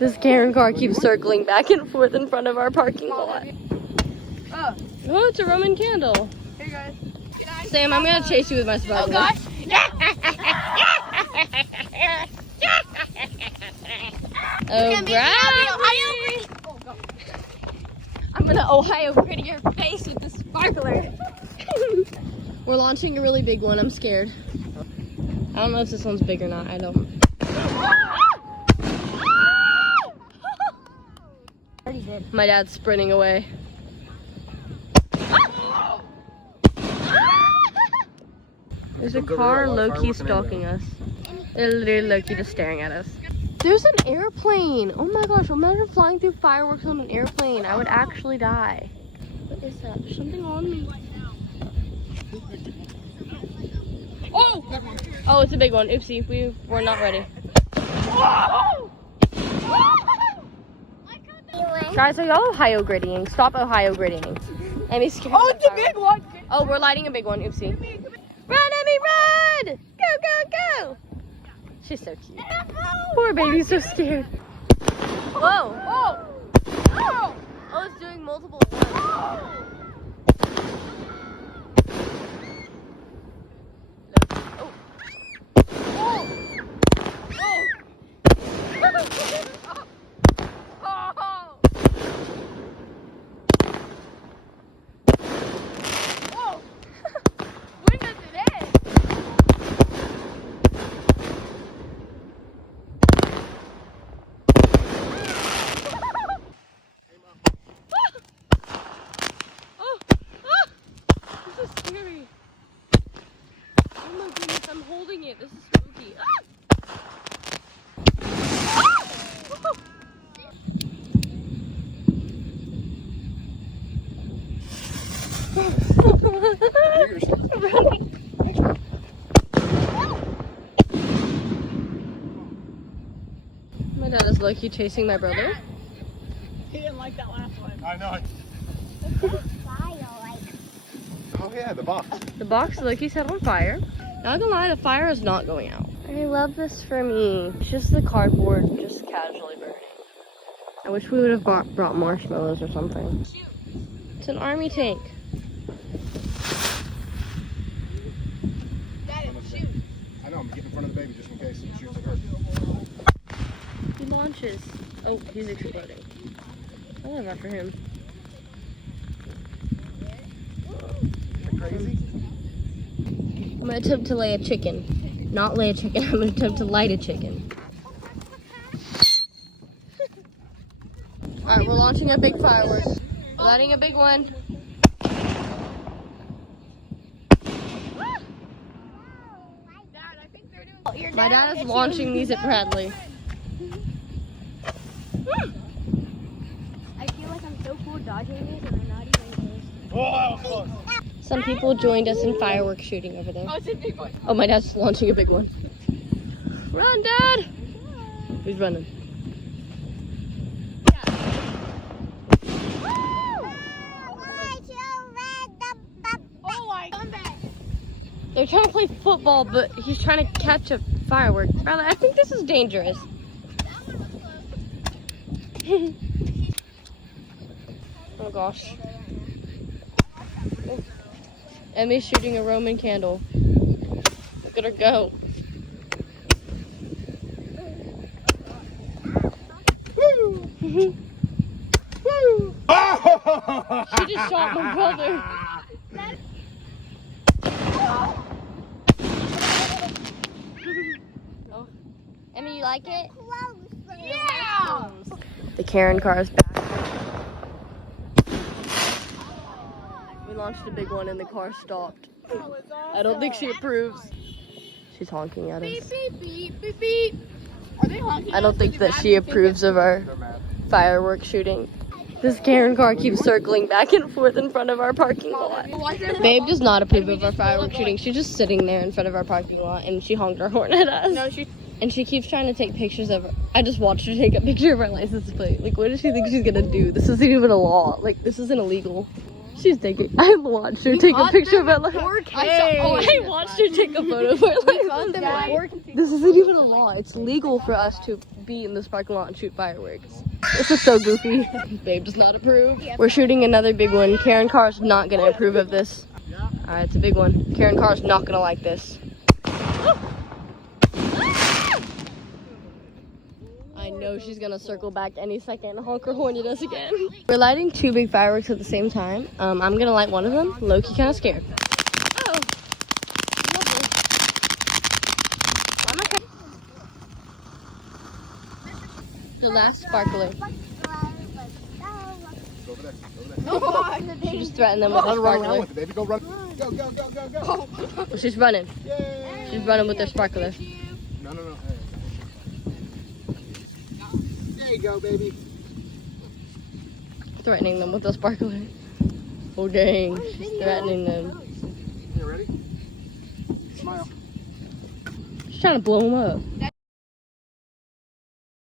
This Karen car keeps circling back and forth in front of our parking lot. Oh, it's a Roman candle. Here, guys. Sam, I'm gonna chase you with my sparkler. Oh, gosh. Oh, right. I'm gonna Ohio gritty your face with the sparkler. We're launching a really big one. I'm scared. I don't know if this one's big or not. I don't. My dad's sprinting away. There's a car low-key stalking us. They're literally low-key just staring at us. There's an airplane! Oh my gosh, imagine flying through fireworks on an airplane. I would actually die. What is that? There's something on me. Oh! Oh, it's a big one. Oopsie, we were not ready. Guys, are y'all Ohio grittying? Stop Ohio grittying. Emmy's scared. Oh, it's a big one. Oh, we're lighting a big one. Oopsie. Run, Emmy, run! Go, go, go! She's so cute. Poor baby's so scared. Whoa! Oh! Oh! Oh, it's doing multiple at once. I'm holding it. This is spooky. Ah! My dad is low-key chasing my brother. He didn't like that last one. I know. Oh yeah, the box. The box low-key set on fire. Not gonna lie, the fire is not going out. I love this for me. It's just the cardboard just casually burning. I wish we would have brought marshmallows or something. It's an army tank. Daddy, shoot. I know, I'm getting in front of the baby just in case he shoots at her. He launches. Oh, he's exploding. I love that for him. Crazy? I'm gonna attempt to lay a chicken. Not lay a chicken, I'm gonna attempt to light a chicken. Alright, we're launching a big firework. We're lighting a big one. My dad is launching these at Bradley. I feel like I'm so cool dodging these and I'm not even close. Oh, that was close. Some people joined us in fireworks shooting over there. Oh, it's a big one. Oh, my dad's launching a big one. Run, Dad! He's running. Oh my God. They're trying to play football, but he's trying to catch a firework. Brother, I think this is dangerous. Oh gosh. Oh. Emmy's shooting a Roman candle. Look at her go. Woo! Woo! She just shot my brother. Oh. Emmy, you like it? Yeah! The Karen car is back. We launched a big one and the car stopped. I don't think she approves. She's honking at us. Beep, beep, beep, beep, beep. Are they honking? I don't think that she approves of our fireworks shooting. This Karen car keeps circling back and forth in front of our parking lot. Babe does not approve of our fireworks shooting. She's just sitting there in front of our parking lot and she honked her horn at us. No, And she keeps trying to take pictures of her. I just watched her take a picture of our license plate. Like, what does she think she's gonna do? This isn't even a law. Like, this isn't illegal. She's taking. I watched her take a picture of it. Like, I watched her take a photo of it. Like, this isn't even a law. It's legal for us to be in this parking lot and shoot fireworks. This is so goofy. Babe does not approve. We're shooting another big one. Karen Carr's not gonna approve of this. Alright, it's a big one. Karen Carr's not gonna like this. I know she's gonna circle back any second and honk her horn at us again. We're lighting 2 big fireworks at the same time. I'm gonna light one of them. Loki kind of scared. Oh, lovely. I'm okay. The last sparkler. Go over there. She just threatened them with a Run around sparkler. with it, baby. Go run. Go, go, go, go, go. Oh, she's running. Yay. She's running with their sparkler. No, no, no. There you go, baby. Threatening them with a sparkler. Oh dang, she's threatening them. You ready? Smile. She's trying to blow them up.